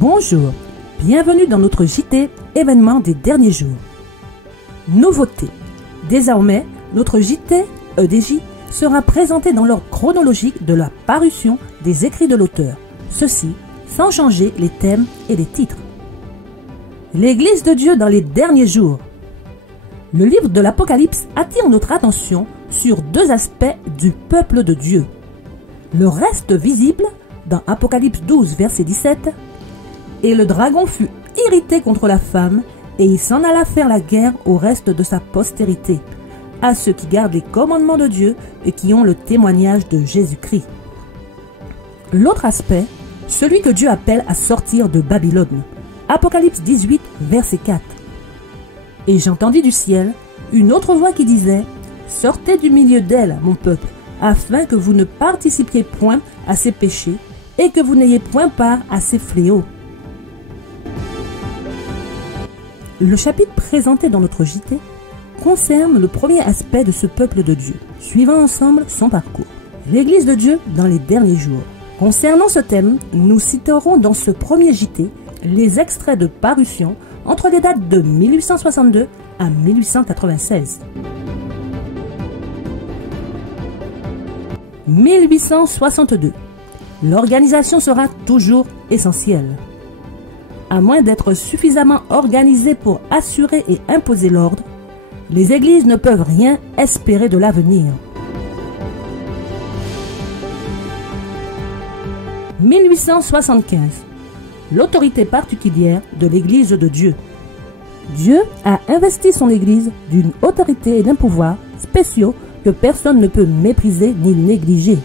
Bonjour, bienvenue dans notre JT événement des derniers jours. Nouveauté, désormais notre JT EDJ sera présenté dans l'ordre chronologique de la parution des écrits de l'auteur, ceci sans changer les thèmes et les titres. L'Église de Dieu dans les derniers jours. Le livre de l'Apocalypse attire notre attention sur deux aspects du peuple de Dieu. Le reste visible dans Apocalypse 12 verset 17 « Et le dragon fut irrité contre la femme, et il s'en alla faire la guerre au reste de sa postérité, à ceux qui gardent les commandements de Dieu et qui ont le témoignage de Jésus-Christ. » L'autre aspect, celui que Dieu appelle à sortir de Babylone. Apocalypse 18 verset 4. « Et j'entendis du ciel une autre voix qui disait « Sortez du milieu d'elle, mon peuple, afin que vous ne participiez point à ses péchés et que vous n'ayez point part à ses fléaux. » Le chapitre présenté dans notre JT concerne le premier aspect de ce peuple de Dieu. Suivons ensemble son parcours. L'Église de Dieu dans les derniers jours. Concernant ce thème, nous citerons dans ce premier JT les extraits de parution entre les dates de 1862 à 1896. 1862. L'organisation sera toujours essentielle. À moins d'être suffisamment organisées pour assurer et imposer l'ordre, les églises ne peuvent rien espérer de l'avenir. 1875. L'autorité particulière de l'Église de Dieu. Dieu a investi son Église d'une autorité et d'un pouvoir spéciaux que personne ne peut mépriser ni négliger.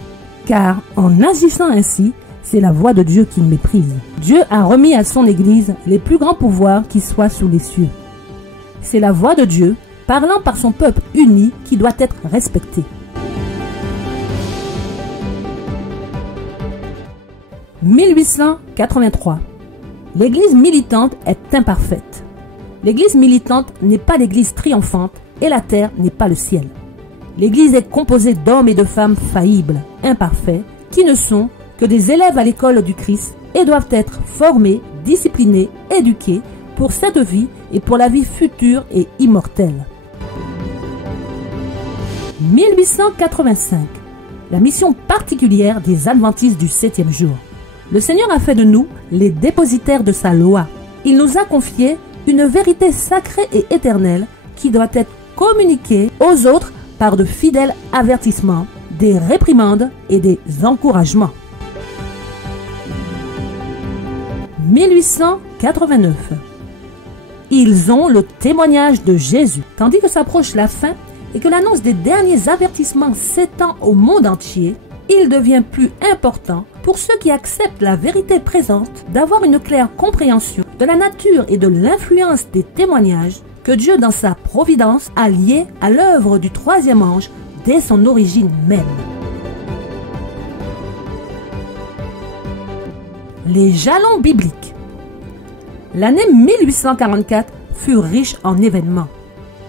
Car en agissant ainsi, c'est la voix de Dieu qu'il méprise. Dieu a remis à son Église les plus grands pouvoirs qui soient sous les cieux. C'est la voix de Dieu, parlant par son peuple uni, qui doit être respectée. 1883. L'Église militante est imparfaite. L'Église militante n'est pas l'Église triomphante et la terre n'est pas le ciel. L'Église est composée d'hommes et de femmes faillibles, imparfaits, qui ne sont que des élèves à l'école du Christ et doivent être formés, disciplinés, éduqués pour cette vie et pour la vie future et immortelle. 1885. La mission particulière des adventistes du 7e jour. Le Seigneur a fait de nous les dépositaires de sa loi. Il nous a confié une vérité sacrée et éternelle qui doit être communiquée aux autres par de fidèles avertissements, des réprimandes et des encouragements. 1889. Ils ont le témoignage de Jésus. Tandis que s'approche la fin et que l'annonce des derniers avertissements s'étend au monde entier, il devient plus important pour ceux qui acceptent la vérité présente d'avoir une claire compréhension de la nature et de l'influence des témoignages que Dieu dans sa providence a liés à l'œuvre du troisième ange dès son origine même. Les jalons bibliques. L'année 1844 fut riche en événements,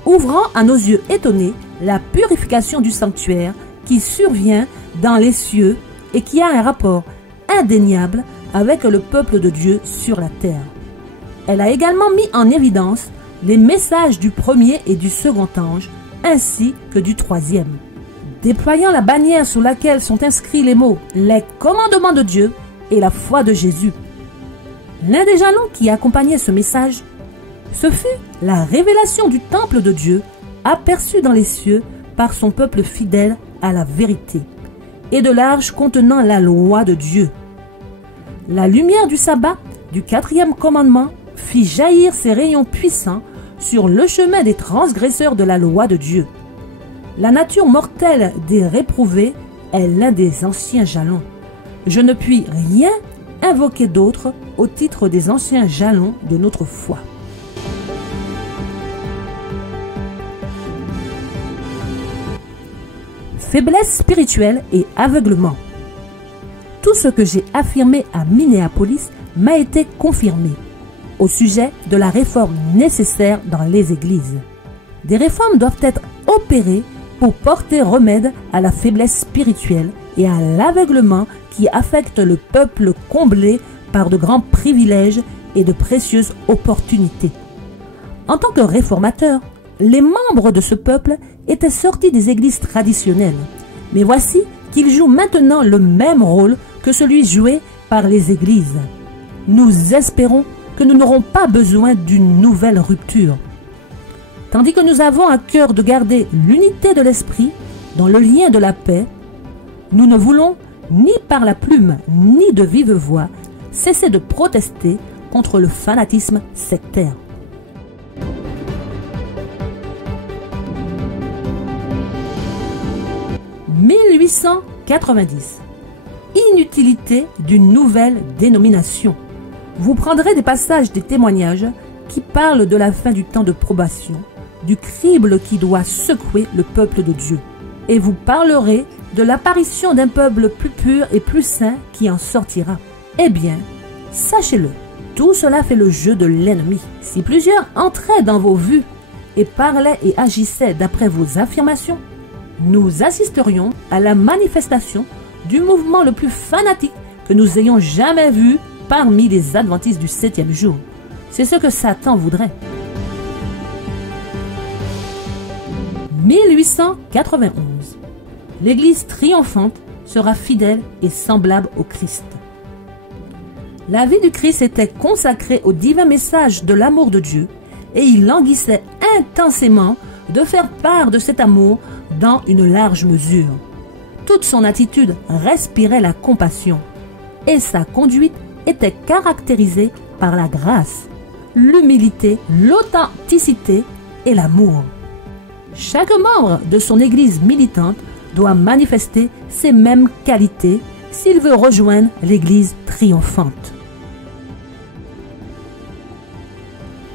ouvrant à nos yeux étonnés la purification du sanctuaire qui survient dans les cieux et qui a un rapport indéniable avec le peuple de Dieu sur la terre. Elle a également mis en évidence les messages du premier et du second ange, ainsi que du troisième. Déployant la bannière sous laquelle sont inscrits les mots « Les commandements de Dieu » et la foi de Jésus. L'un des jalons qui accompagnait ce message, ce fut la révélation du temple de Dieu, aperçu dans les cieux par son peuple fidèle à la vérité, et de l'arche contenant la loi de Dieu. La lumière du sabbat, du 4e commandement, fit jaillir ses rayons puissants sur le chemin des transgresseurs de la loi de Dieu. La nature mortelle des réprouvés est l'un des anciens jalons. Je ne puis rien invoquer d'autre au titre des anciens jalons de notre foi. Faiblesse spirituelle et aveuglement. Tout ce que j'ai affirmé à Minneapolis m'a été confirmé au sujet de la réforme nécessaire dans les églises. Des réformes doivent être opérées pour porter remède à la faiblesse spirituelle et à l'aveuglement qui affecte le peuple comblé par de grands privilèges et de précieuses opportunités. En tant que réformateurs, les membres de ce peuple étaient sortis des églises traditionnelles. Mais voici qu'ils jouent maintenant le même rôle que celui joué par les églises. Nous espérons que nous n'aurons pas besoin d'une nouvelle rupture. Tandis que nous avons à cœur de garder l'unité de l'esprit dans le lien de la paix, nous ne voulons, ni par la plume, ni de vive voix, cesser de protester contre le fanatisme sectaire. « 1890. Inutilité d'une nouvelle dénomination. » Vous prendrez des passages des témoignages qui parlent de la fin du temps de probation, du crible qui doit secouer le peuple de Dieu. Et vous parlerez de l'apparition d'un peuple plus pur et plus saint qui en sortira. Eh bien, sachez-le, tout cela fait le jeu de l'ennemi. Si plusieurs entraient dans vos vues et parlaient et agissaient d'après vos affirmations, nous assisterions à la manifestation du mouvement le plus fanatique que nous ayons jamais vu parmi les adventistes du 7e jour. C'est ce que Satan voudrait. 1891. L'Église triomphante sera fidèle et semblable au Christ. La vie du Christ était consacrée au divin message de l'amour de Dieu et il languissait intensément de faire part de cet amour dans une large mesure. Toute son attitude respirait la compassion et sa conduite était caractérisée par la grâce, l'humilité, l'authenticité et l'amour. Chaque membre de son Église militante doit manifester ces mêmes qualités s'il veut rejoindre l'Église triomphante.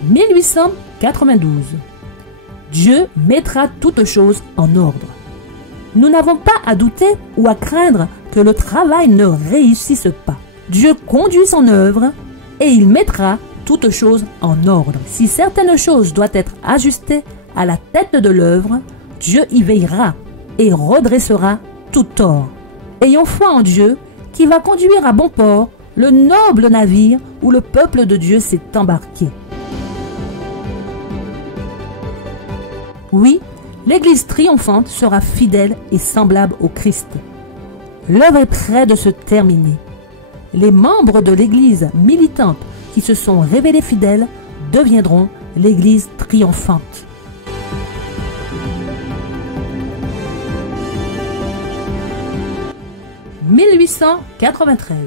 1892. Dieu mettra toutes choses en ordre. Nous n'avons pas à douter ou à craindre que le travail ne réussisse pas. Dieu conduit son œuvre et il mettra toutes choses en ordre. Si certaines choses doivent être ajustées à la tête de l'œuvre, Dieu y veillera et redressera tout tort. Ayons foi en Dieu qui va conduire à bon port le noble navire où le peuple de Dieu s'est embarqué. Oui, l'Église triomphante sera fidèle et semblable au Christ. L'œuvre est près de se terminer. Les membres de l'Église militante qui se sont révélés fidèles deviendront l'Église triomphante. « 1893.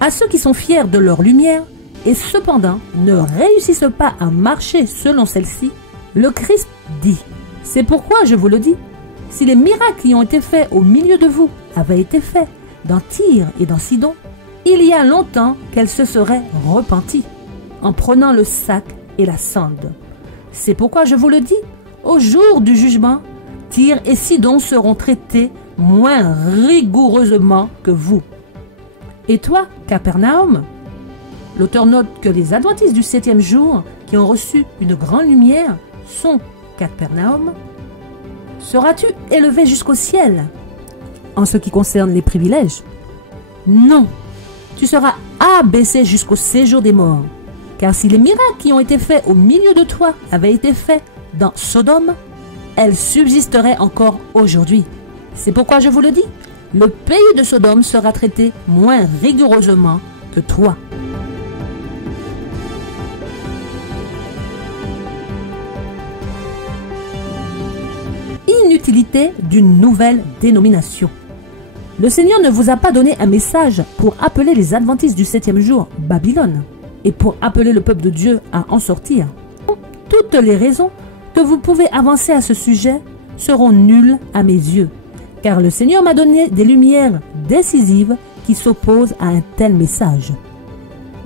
À ceux qui sont fiers de leur lumière et cependant ne réussissent pas à marcher selon celle-ci, le Christ dit, c'est pourquoi je vous le dis, si les miracles qui ont été faits au milieu de vous avaient été faits dans Tyr et dans Sidon, il y a longtemps qu'elle se serait repentie en prenant le sac et la cendre. C'est pourquoi je vous le dis, au jour du jugement, Tyr et Sidon seront traités moins rigoureusement que vous. Et toi, Capernaum? L'auteur note que les adventistes du 7e jour qui ont reçu une grande lumière sont Capernaum. Seras-tu élevé jusqu'au ciel en ce qui concerne les privilèges? Non, tu seras abaissé jusqu'au séjour des morts. Car si les miracles qui ont été faits au milieu de toi avaient été faits dans Sodome, elles subsisteraient encore aujourd'hui. C'est pourquoi je vous le dis, le pays de Sodome sera traité moins rigoureusement que toi. Inutilité d'une nouvelle dénomination. Le Seigneur ne vous a pas donné un message pour appeler les adventistes du 7e jour Babylone et pour appeler le peuple de Dieu à en sortir. Toutes les raisons que vous pouvez avancer à ce sujet seront nulles à mes yeux, car le Seigneur m'a donné des lumières décisives qui s'opposent à un tel message.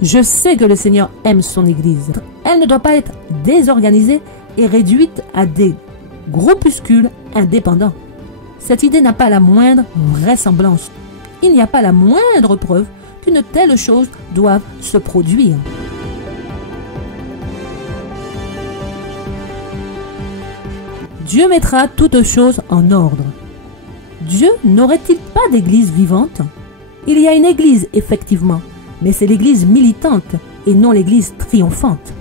Je sais que le Seigneur aime son Église. Elle ne doit pas être désorganisée et réduite à des groupuscules indépendants. Cette idée n'a pas la moindre vraisemblance. Il n'y a pas la moindre preuve qu'une telle chose doive se produire. Dieu mettra toutes choses en ordre. Dieu n'aurait-il pas d'église vivante? Il y a une église, effectivement, mais c'est l'Église militante et non l'Église triomphante.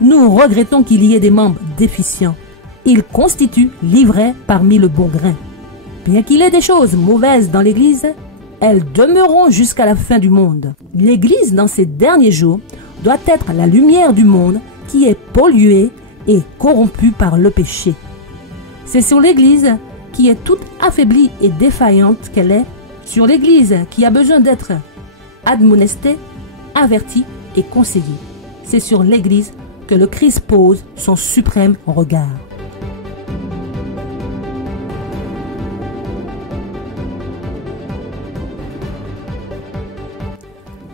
Nous regrettons qu'il y ait des membres déficients. Ils constituent l'ivraie parmi le bon grain. Bien qu'il y ait des choses mauvaises dans l'Église, elles demeureront jusqu'à la fin du monde. L'Église, dans ces derniers jours, doit être la lumière du monde qui est polluée et corrompue par le péché. C'est sur l'Église qui est toute affaiblie et défaillante qu'elle est, sur l'Église qui a besoin d'être admonestée, avertie et conseillée. C'est sur l'Église que le Christ pose son suprême regard.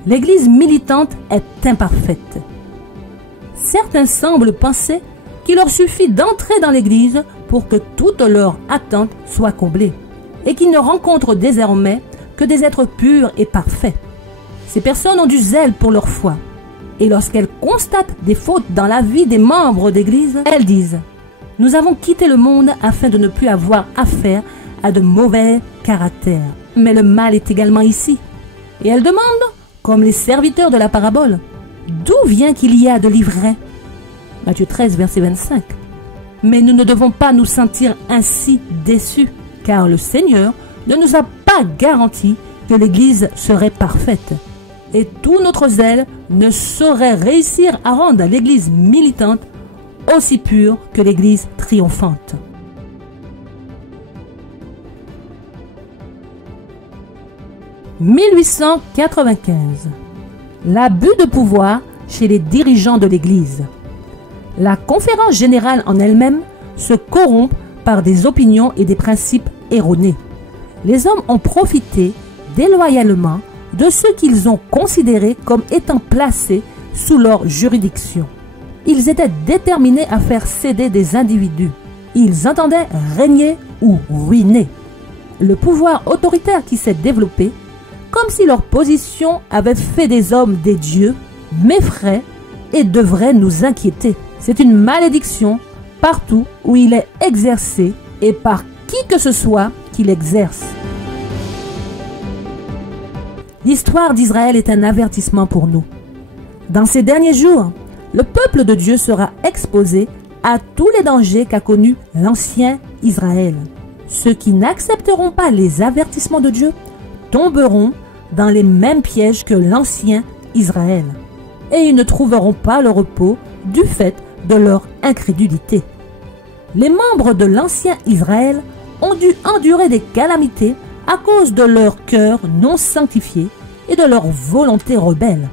L'Église militante est imparfaite. Certains semblent penser qu'il leur suffit d'entrer dans l'Église pour que toutes leurs attentes soient comblées et qu'ils ne rencontrent désormais que des êtres purs et parfaits. Ces personnes ont du zèle pour leur foi et lorsqu'elles constatent des fautes dans la vie des membres d'Église, elles disent « Nous avons quitté le monde afin de ne plus avoir affaire à de mauvais caractères. Mais le mal est également ici. » Et elles demandent, comme les serviteurs de la parabole, d'où vient qu'il y a de l'ivraie? Matthieu 13, verset 25. Mais nous ne devons pas nous sentir ainsi déçus, car le Seigneur ne nous a pas garanti que l'Église serait parfaite. Et tout notre zèle ne saurait réussir à rendre l'Église militante aussi pure que l'Église triomphante. « 1895. L'abus de pouvoir chez les dirigeants de l'Église. La conférence générale en elle-même se corrompt par des opinions et des principes erronés. Les hommes ont profité déloyalement de ceux qu'ils ont considérés comme étant placés sous leur juridiction. Ils étaient déterminés à faire céder des individus. Ils entendaient régner ou ruiner. Le pouvoir autoritaire qui s'est développé, comme si leur position avait fait des hommes des dieux, m'effraie et devrait nous inquiéter. C'est une malédiction partout où il est exercé et par qui que ce soit qui l'exerce. L'histoire d'Israël est un avertissement pour nous. Dans ces derniers jours, le peuple de Dieu sera exposé à tous les dangers qu'a connus l'ancien Israël. Ceux qui n'accepteront pas les avertissements de Dieu tomberont dans les mêmes pièges que l'ancien Israël. Et ils ne trouveront pas le repos du fait de leur incrédulité. Les membres de l'ancien Israël ont dû endurer des calamités à cause de leur cœur non sanctifié et de leur volonté rebelle.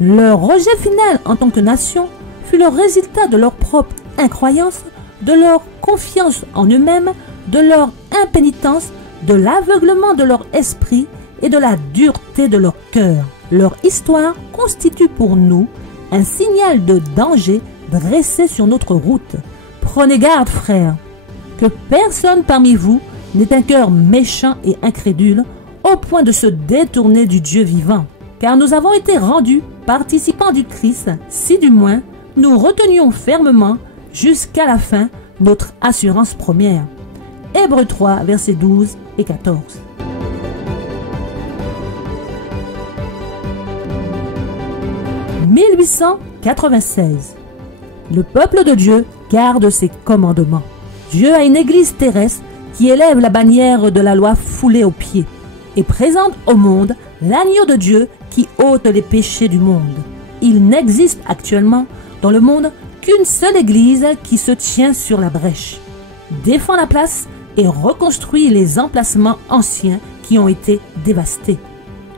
Leur rejet final en tant que nation fut le résultat de leur propre incroyance, de leur confiance en eux-mêmes, de leur impénitence, de l'aveuglement de leur esprit et de la dureté de leur cœur. Leur histoire constitue pour nous un signal de danger dressé sur notre route. Prenez garde, frères, que personne parmi vous n'ait un cœur méchant et incrédule au point de se détourner du Dieu vivant. Car nous avons été rendus participants du Christ, si du moins nous retenions fermement jusqu'à la fin notre assurance première. Hébreux 3, versets 12 et 14. « 1896. Le peuple de Dieu garde ses commandements. Dieu a une église terrestre qui élève la bannière de la loi foulée aux pieds et présente au monde l'agneau de Dieu qui ôte les péchés du monde. Il n'existe actuellement dans le monde qu'une seule église qui se tient sur la brèche, défend la place et reconstruit les emplacements anciens qui ont été dévastés.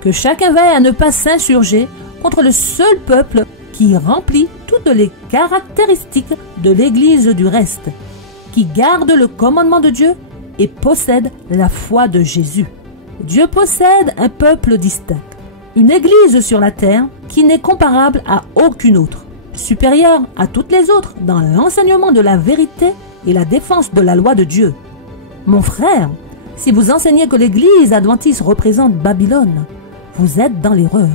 Que chacun veille à ne pas s'insurger contre le seul peuple qui remplit toutes les caractéristiques de l'Église du reste, qui garde le commandement de Dieu et possède la foi de Jésus. Dieu possède un peuple distinct, une Église sur la terre qui n'est comparable à aucune autre, supérieure à toutes les autres dans l'enseignement de la vérité et la défense de la loi de Dieu. Mon frère, si vous enseignez que l'Église adventiste représente Babylone, vous êtes dans l'erreur.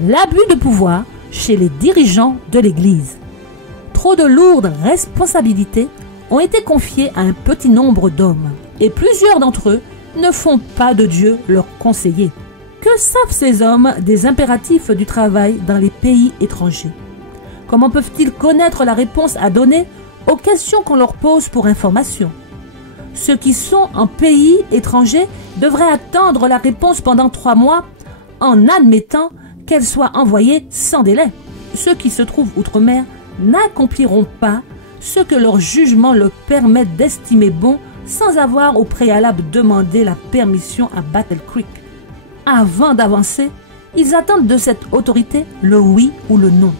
L'abus de pouvoir chez les dirigeants de l'Église. Trop de lourdes responsabilités ont été confiés à un petit nombre d'hommes, et plusieurs d'entre eux ne font pas de Dieu leur conseiller. Que savent ces hommes des impératifs du travail dans les pays étrangers? Comment peuvent-ils connaître la réponse à donner aux questions qu'on leur pose pour information? Ceux qui sont en pays étranger devraient attendre la réponse pendant 3 mois en admettant qu'elle soit envoyée sans délai. Ceux qui se trouvent outre-mer n'accompliront pas ce que leur jugement leur permet d'estimer bon sans avoir au préalable demandé la permission à Battle Creek. Avant d'avancer, ils attendent de cette autorité le oui ou le non.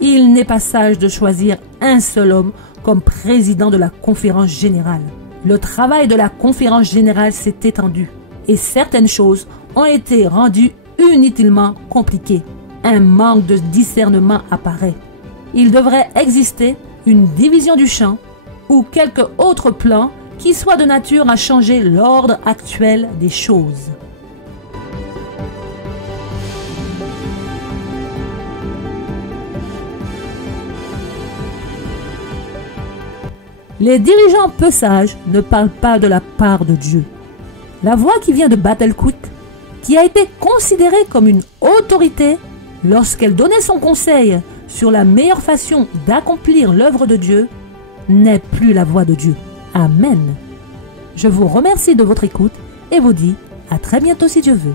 Il n'est pas sage de choisir un seul homme comme président de la conférence générale. Le travail de la conférence générale s'est étendu et certaines choses ont été rendues inutilement compliquées. Un manque de discernement apparaît. Il devrait exister une division du champ ou quelque autre plan qui soit de nature à changer l'ordre actuel des choses. Les dirigeants peu sages ne parlent pas de la part de Dieu. La voix qui vient de Battle Creek, qui a été considérée comme une autorité lorsqu'elle donnait son conseil sur la meilleure façon d'accomplir l'œuvre de Dieu, n'est plus la voix de Dieu. Amen. Je vous remercie de votre écoute et vous dis à très bientôt si Dieu veut.